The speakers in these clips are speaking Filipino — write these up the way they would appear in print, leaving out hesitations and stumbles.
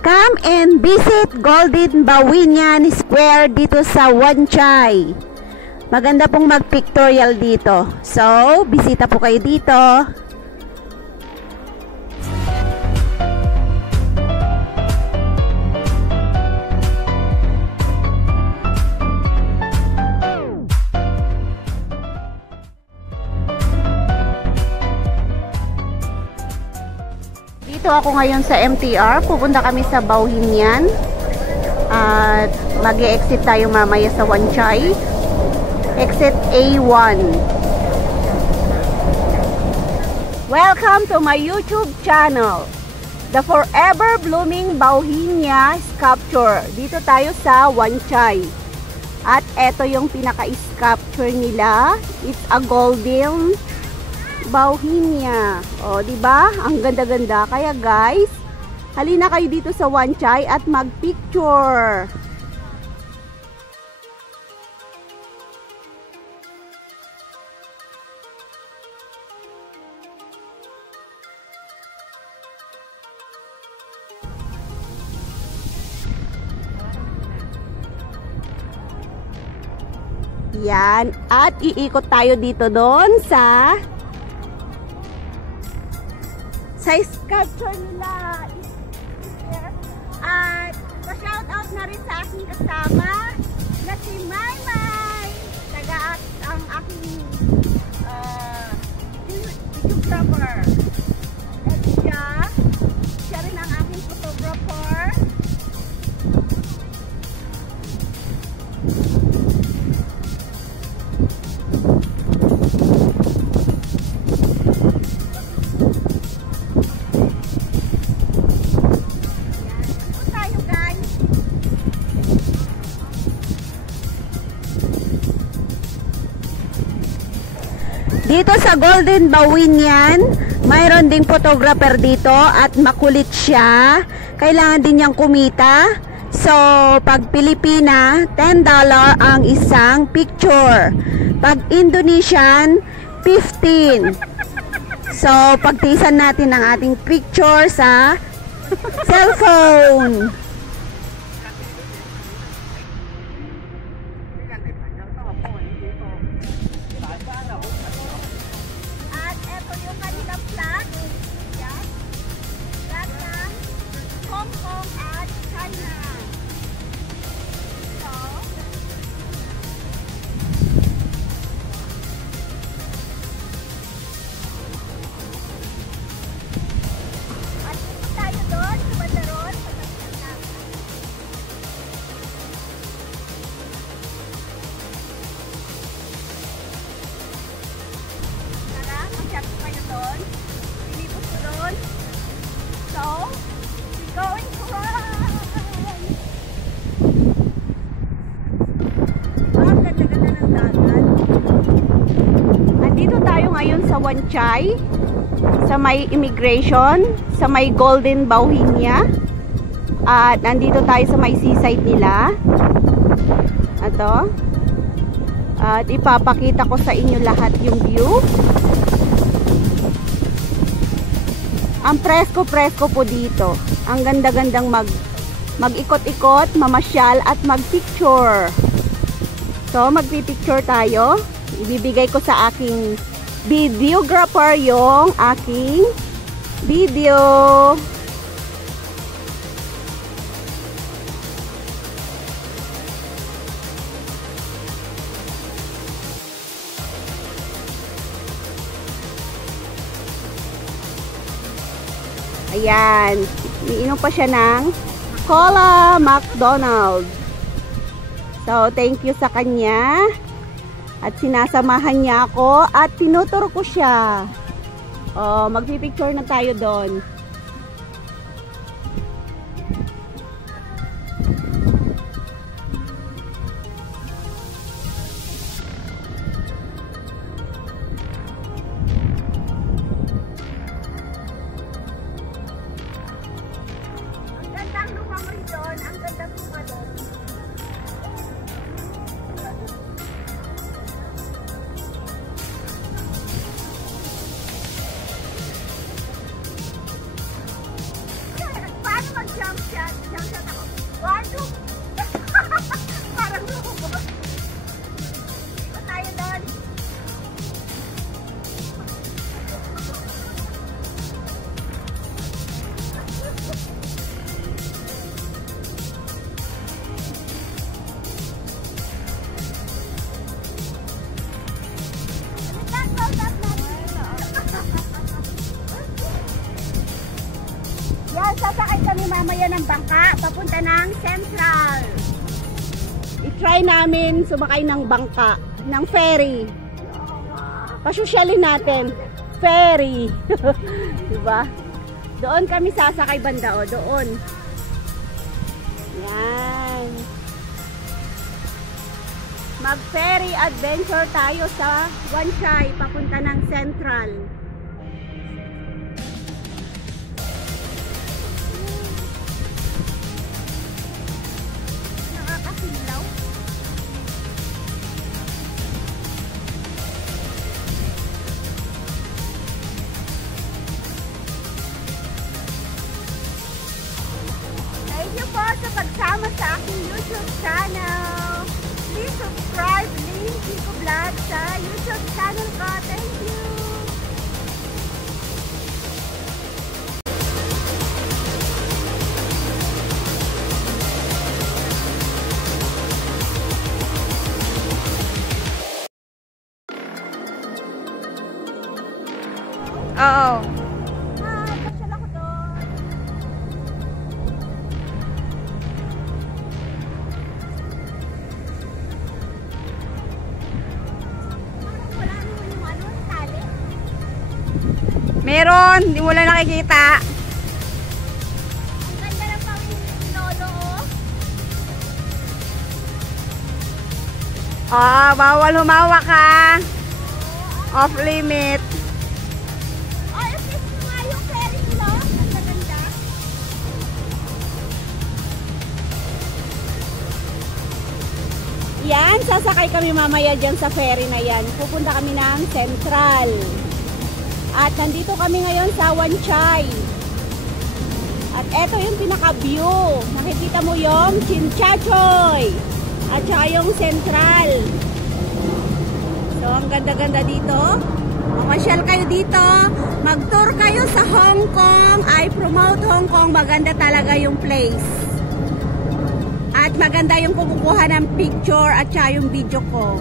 Come and visit Golden Bawinian Square dito sa Wan Chai. Maganda pong mag-pictorial dito. So, bisita po kayo dito. Dito ako ngayon sa MTR. Pupunta kami sa Bawinian. At mag-e-exit tayo mamaya sa Wan Chai. Exit A1. Welcome to my YouTube channel, The Forever Blooming Bauhinia Sculpture. Dito tayo sa Wan Chai. At eto yung pinaka-sculpture nila. It's a golden Bauhinia. O, diba? Ang ganda-ganda. Kaya guys, halina kayo dito sa Wan Chai at mag-picture. Yan. At iikot tayo dito doon sa sculpture nila. At pa-shoutout na rin sa aking kasama na si Maymay. Ang aking videographer. At siya rin ang aking photographer. Dito sa Golden Bawinian, mayroon ding photographer dito at makulit siya. Kailangan din niyang kumita. So, pag Pilipina, $10 ang isang picture. Pag Indonesian, 15. So, pagtiisan natin ang ating picture sa cellphone. Andito tayo ngayon sa Wan Chai, sa may immigration, sa may Golden Bauhinia. At nandito tayo sa may seaside nila. Ito. At ipapakita ko sa inyo lahat yung view. Ang presko-presko po dito. Ang ganda-gandang mag-ikot-ikot, mamasyal at mag-picture. So, magpipicture tayo. Ibibigay ko sa aking videographer yung aking video. Ayan. Iinom pa siya ng Cola McDonald's. So, thank you sa kanya. At sinasamahan niya ako at tinuturo ko siya. Oh, magpipicture na tayo doon. Ang gandang lumamay doon. Ang gandang lumalon. Sasakay kami mamaya ng bangka papunta ng Central. I-try namin sumakay ng bangka, ng ferry. Pasosyalin natin. Ferry. Diba? Doon kami sasakay banda, o. Doon. Yan. Mag-ferry adventure tayo sa Wan Chai papunta ng Central. Nakakasilaw. Thank you po sa pagsama sa aking YouTube channel. Please subscribe, Lynn Chico Vlog sa YouTube channel ko. Thank you! Oo. Hi! Pasyal ako doon. Parang wala naman yung ano, tali. Meron, hindi mo lang nakikita. Ang ganda ng pangin ni Lolo, oh. Bawal humawak ha. Off limit. Oh, i-kiss mo nga yung ferry nila. Ang ganda. Yan, sasakay kami mamaya dyan sa ferry na yan. Pupunta kami ng Central. At nandito kami ngayon sa Wan Chai. At eto yung pinaka-view. Nakikita mo yung Chinchachoy. At saka yung Central. So, ang ganda-ganda dito. Mamasyal kayo dito. Mag-tour kayo sa Hong Kong. I promote Hong Kong. Maganda talaga yung place. At maganda yung kumukuha ng picture at saka yung video ko.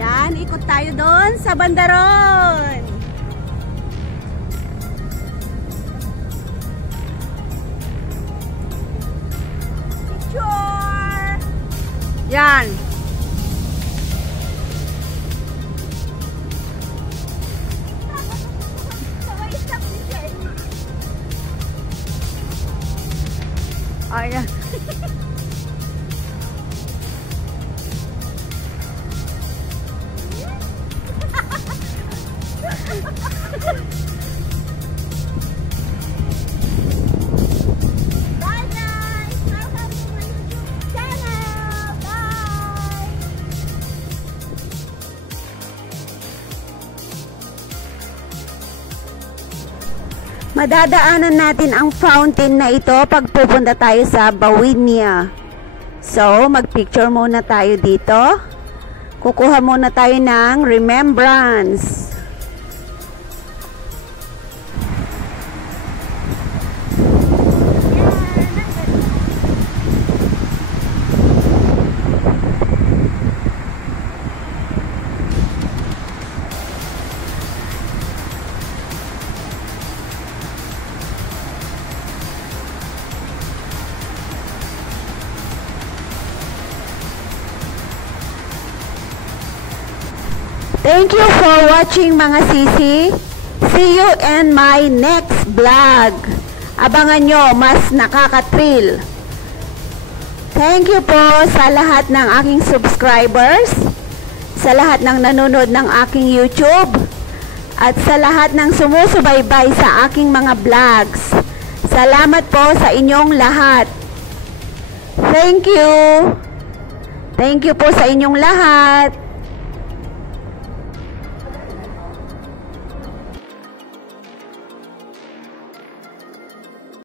Yan, ikot tayo doon sa bandaron. Picture! Yan. Sabay stop ni Jen. Ayan. Bye guys! Welcome to my YouTube channel! Bye! Madadaanan natin ang fountain na ito pag pupunta tayo sa Bawinia. So, mag-picture muna tayo dito. Kukuha muna tayo ng remembrance. Thank you for watching mga sisi. See you in my next vlog. Abangan nyo, mas nakaka-thrill. Thank you po sa lahat ng aking subscribers, sa lahat ng nanonood ng aking YouTube, at sa lahat ng sumusubaybay sa aking mga vlogs. Salamat po sa inyong lahat. Thank you. Thank you po sa inyong lahat.